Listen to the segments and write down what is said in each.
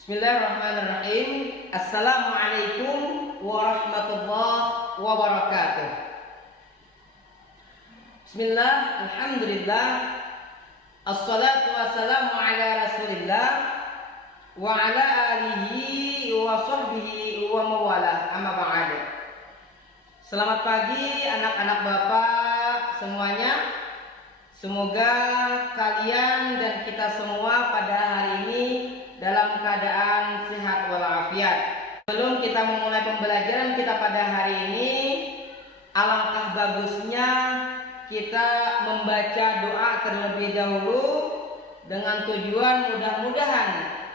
Bismillahirrahmanirrahim. Assalamualaikum warahmatullahi wabarakatuh. Bismillah, alhamdulillah, assalatu wassalamu ala rasulillah wa ala alihi wa sahbihi wa mawala, amma ba'du. Selamat pagi anak-anak bapak semuanya. Semoga kalian dan kita semua pada hari ini dalam keadaan sehat walafiat. Sebelum kita memulai pembelajaran kita pada hari ini, alangkah bagusnya kita membaca doa terlebih dahulu dengan tujuan mudah-mudahan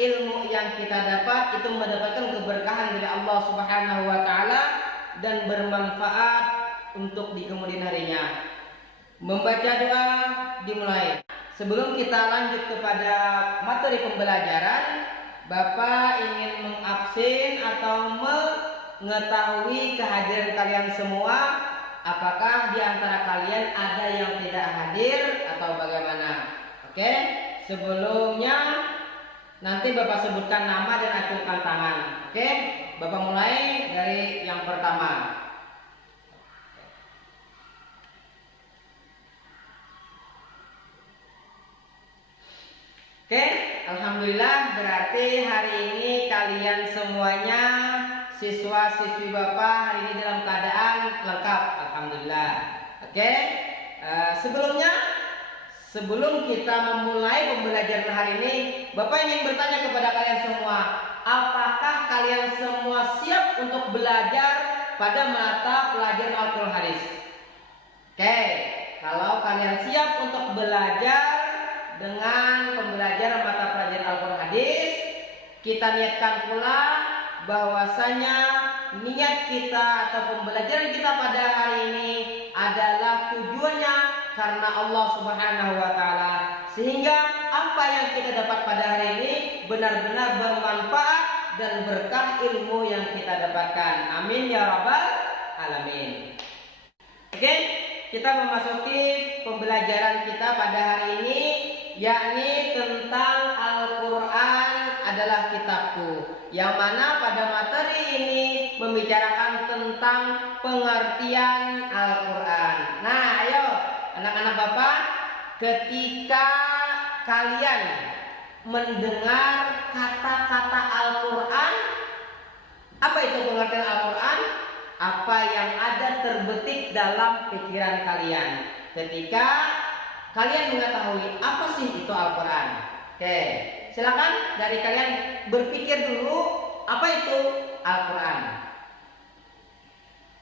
ilmu yang kita dapat itu mendapatkan keberkahan dari Allah Subhanahu wa taala dan bermanfaat untuk di kemudian harinya. Membaca doa dimulai. Sebelum kita lanjut kepada materi pembelajaran, Bapak ingin mengabsen atau mengetahui kehadiran kalian semua. Apakah di antara kalian ada yang tidak hadir atau bagaimana? Oke, sebelumnya nanti Bapak sebutkan nama dan acungkan tangan. Oke, Bapak mulai dari yang pertama. Oke, alhamdulillah berarti hari ini kalian semuanya siswa-siswi Bapak hari ini dalam keadaan lengkap, alhamdulillah. Oke, sebelum kita memulai pembelajaran hari ini, Bapak ingin bertanya kepada kalian semua, apakah kalian semua siap untuk belajar pada mata pelajaran Al-Quran Hadis? Oke, kalau kalian siap untuk belajar dengan pembelajaran mata pelajaran Al-Quran Hadis, kita niatkan pula bahwasanya niat kita atau pembelajaran kita pada hari ini adalah tujuannya karena Allah Subhanahu wa taala, sehingga apa yang kita dapat pada hari ini benar-benar bermanfaat dan berkah ilmu yang kita dapatkan. Amin ya rabbal alamin. Oke, kita memasuki pembelajaran kita pada hari ini, yakni tentang Al-Quran adalah kitabku, yang mana pada materi ini membicarakan tentang pengertian Al-Quran. Nah, ayo anak-anak Bapak, ketika kalian mendengar kata-kata Al-Quran, apa itu pengertian Al-Quran? Apa yang ada terbetik dalam pikiran kalian ketika kalian mengetahui apa sih itu Al-Quran? Oke, silakan dari kalian berpikir dulu apa itu Al-Quran.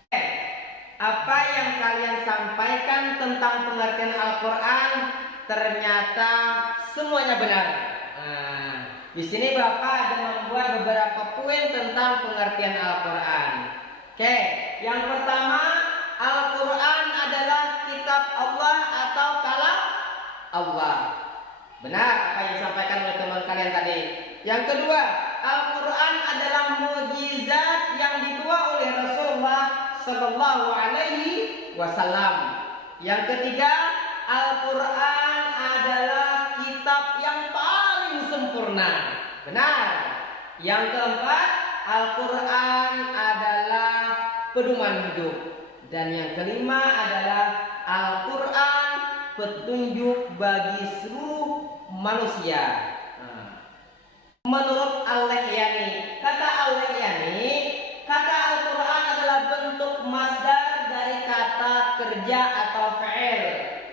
Oke, apa yang kalian sampaikan tentang pengertian Al-Quran ternyata semuanya benar. Nah, di sini Bapak ada membuat beberapa poin tentang pengertian Al-Quran. Oke, yang pertama, Al-Quran adalah kitab Allah atau kalam Allah. Benar apa yang disampaikan oleh teman kalian tadi. Yang kedua, Al-Quran adalah mukjizat yang dibawa oleh Rasulullah Sallallahu Alaihi Wasallam. Yang ketiga, Al-Quran adalah kitab yang paling sempurna. Benar. Yang keempat, Al-Quran adalah pedoman hidup. Dan yang kelima adalah Al-Quran petunjuk bagi seluruh manusia. Menurut Al-Lahyani, kata Al-Lahyani, kata Al-Quran adalah bentuk masdar dari kata kerja atau fa'il,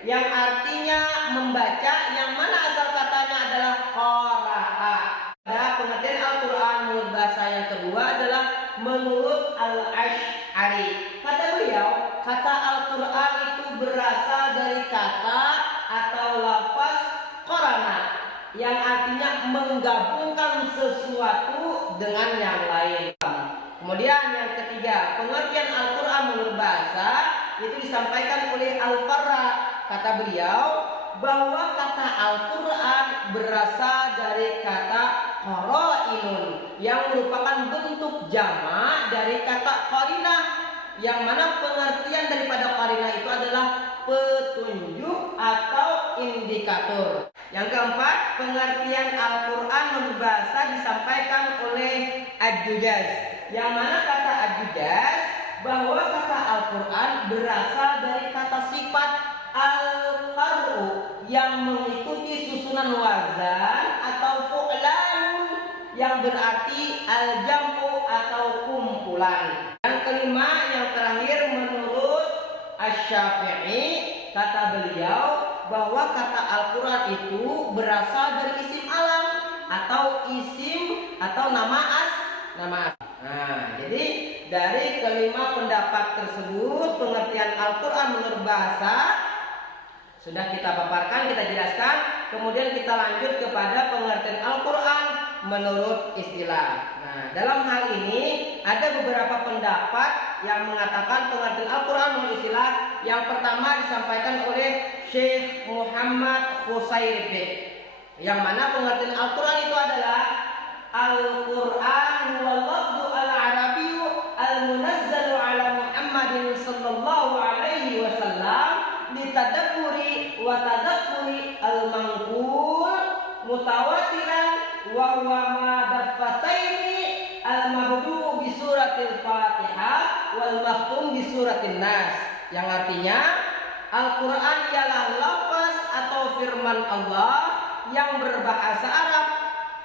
yang artinya membaca, yang mana asal katanya adalah qara'a. Nah, pengertian Al-Quran menurut bahasa yang kedua adalah menurut Al-Asy'ari. Kata beliau, kata Al-Quran itu berasal dari kata atau lafaz qarana, yang artinya menggabungkan sesuatu dengan yang lain. Kemudian yang ketiga, pengertian Al-Quran menurut bahasa itu disampaikan oleh Al-Farra. Kata beliau bahwa kata Al-Quran berasal dari kata qara'inun, yang merupakan bentuk jamak dari kata qarinah, yang mana pengertian daripada qarinah itu adalah petunjuk atau indikator. Yang keempat, pengertian Al-Quran menurut bahasa disampaikan oleh Ad-Dujaz. Yang mana kata Ad-Dujaz bahwa kata Al-Quran berasal dari kata sifat al-qar'u yang mengikuti susunan wazan atau fu'lan yang berarti al-jam'u atau kumpulan. Yang kelima, yang terakhir, menurut Asy-Syafi'i, kata beliau bahwa kata Al-Quran itu berasal dari isim alam atau isim atau nama asli. Nah, jadi dari kelima pendapat tersebut, pengertian Al-Quran menurut bahasa sudah kita paparkan, kita jelaskan. Kemudian kita lanjut kepada pengertian Al-Quran menurut istilah. Nah, dalam hal ini ada beberapa pendapat yang mengatakan pengertian Al-Quran menurut istilah. Yang pertama disampaikan oleh Syekh Muhammad Khusairib, yang mana pengertian Al-Quran itu adalah Al-Quran huwal lafzu al-arabiyyu al-munazzalu ala Muhammadin sallallahu alaihi wasallam litadabburi wa tadabburi al-manqul mutawatiran wa huwa ma daffataini al-mabdu bi suratil Fatihah wal makhtum bi suratin Nas, yang artinya Al-Quran ialah lafaz atau firman Allah yang berbahasa Arab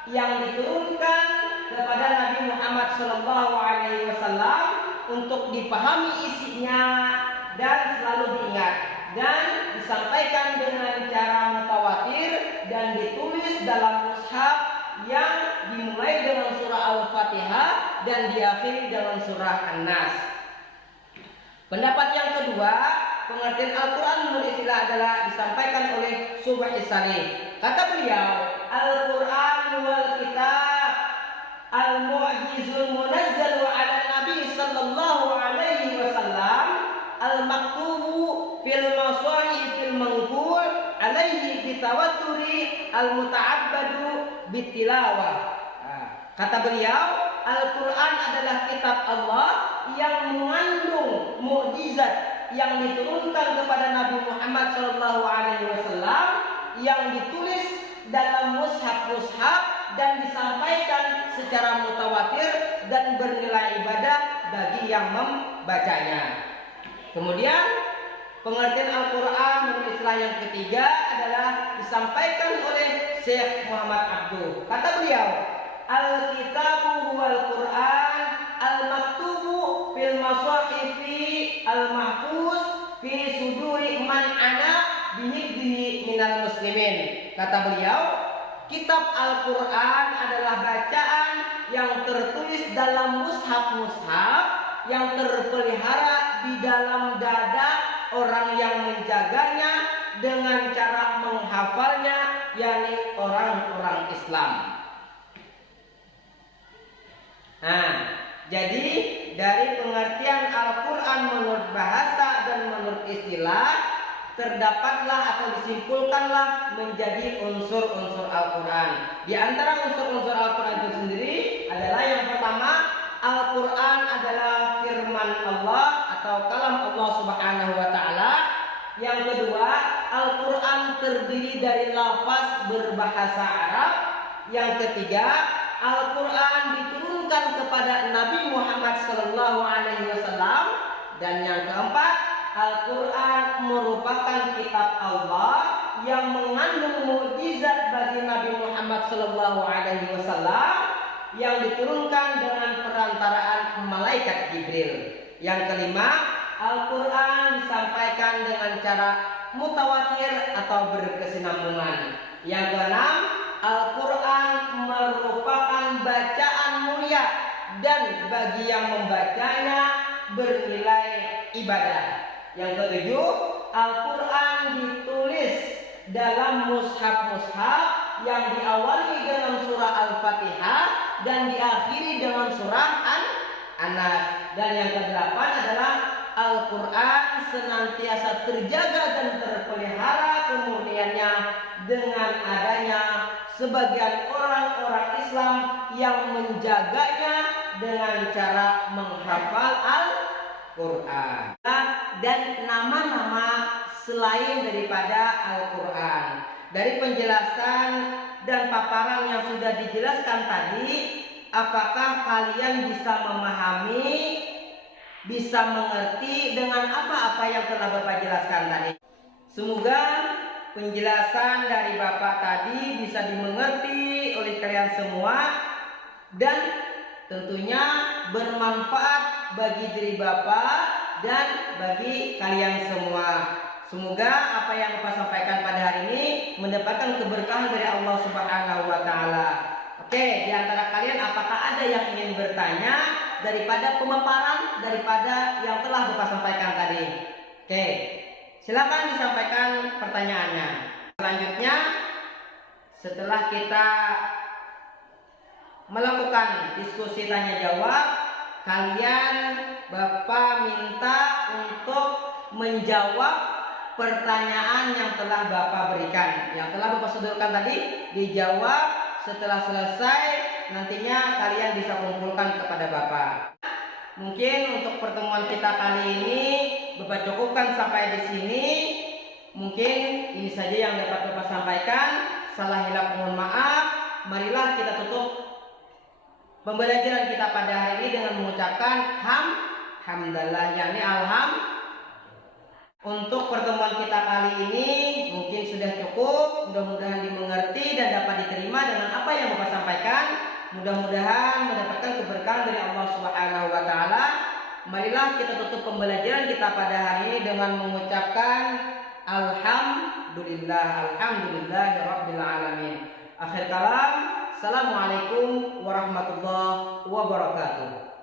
yang diturunkan kepada Nabi Muhammad SAW untuk dipahami isinya dan selalu diingat, dan disampaikan dengan cara mutawatir dan ditulis dalam mushaf yang dimulai dengan surah Al-Fatihah dan diakhiri dengan surah An-Nas. Pendapat yang kedua, pengertian Al-Quran menurut istilah adalah disampaikan oleh Subhi Salih. Kata beliau, Al-Quran wal kitab al-mu'jizul munazzalu ala Nabi sallallahu alaihi wasallam al-maktubu fil masahifil manqul alaihi bitawatturi al-muta'abbadu bitilawah. Kata beliau, Al-Quran adalah kitab Allah yang mengandung mukjizat yang diturunkan kepada Nabi Muhammad SAW, yang ditulis dalam mushaf-mushaf dan disampaikan secara mutawatir dan bernilai ibadah bagi yang membacanya. Kemudian pengertian Al-Quran menurut istilah yang ketiga adalah disampaikan oleh Syekh Muhammad Abduh. Kata beliau, Al-Kitabu huwal Quran al-maktubu fil masahifi al-mahfuz fi suduri man ana bihibdihi minal muslimin. Kata beliau, kitab Al-Quran adalah bacaan yang tertulis dalam mushaf-mushaf yang terpelihara di dalam dada orang yang menjaganya dengan cara menghafalnya, yakni orang-orang Islam. Nah, jadi dari pengertian Al-Quran menurut bahasa dan menurut istilah terdapatlah atau disimpulkanlah menjadi unsur-unsur Al-Quran. Di antara unsur-unsur Al-Quran itu sendiri adalah yang pertama, Al-Quran adalah firman Allah atau kalam Allah Subhanahu wa Ta'ala. Yang kedua, Al-Quran terdiri dari lafaz berbahasa Arab. Yang ketiga, Al-Quran diturunkan kepada Nabi Muhammad SAW. Dan yang keempat, Al-Quran merupakan kitab Allah yang mengandung mukjizat bagi Nabi Muhammad SAW yang diturunkan dengan perantaraan malaikat Jibril. Yang kelima, Al-Quran disampaikan dengan cara mutawatir atau berkesinambungan. Yang keenam, Al-Quran merupakan bacaan mulia dan bagi yang membacanya bernilai ibadah. Yang ketujuh, Al-Quran ditulis dalam mushaf-mushaf yang diawali dengan surah Al-Fatihah dan diakhiri dengan surah An-Nas. Dan yang kedelapan adalah Al-Quran senantiasa terjaga dan terpelihara kemurniannya dengan adanya sebagian orang-orang Islam yang menjaganya dengan cara menghafal Al-Quran dan nama-nama selain daripada Al-Quran. Dari penjelasan dan paparan yang sudah dijelaskan tadi, apakah kalian bisa memahami, bisa mengerti dengan apa-apa yang telah Bapak jelaskan tadi? Semoga penjelasan dari Bapak tadi bisa dimengerti oleh kalian semua dan tentunya bermanfaat bagi diri Bapak dan bagi kalian semua. Semoga apa yang Bapak sampaikan pada hari ini mendapatkan keberkahan dari Allah Subhanahu wa taala. Oke, di antara kalian apakah ada yang ingin bertanya daripada pemaparan daripada yang telah Bapak sampaikan tadi? Oke, silakan disampaikan pertanyaannya. Selanjutnya, setelah kita melakukan diskusi tanya jawab, kalian Bapak minta untuk menjawab pertanyaan yang telah Bapak berikan, yang telah Bapak sodorkan tadi, dijawab. Setelah selesai, nantinya kalian bisa kumpulkan kepada Bapak. Mungkin untuk pertemuan kita kali ini Bapak cukupkan sampai di sini. Mungkin ini saja yang dapat Bapak sampaikan. Salah hilap mohon maaf. Marilah kita tutup pembelajaran kita pada hari ini dengan mengucapkan hamdalah, yakni alhamdulillah. Untuk pertemuan kita kali ini mungkin sudah cukup. Mudah-mudahan dimengerti dan dapat diterima dengan apa yang Bapak sampaikan. Mudah-mudahan mendapatkan keberkahan dari Allah Subhanahu wa taala. Marilah kita tutup pembelajaran kita pada hari ini dengan mengucapkan alhamdulillah, alhamdulillahirabbil alamin. Akhir kalam, assalamualaikum warahmatullahi wabarakatuh.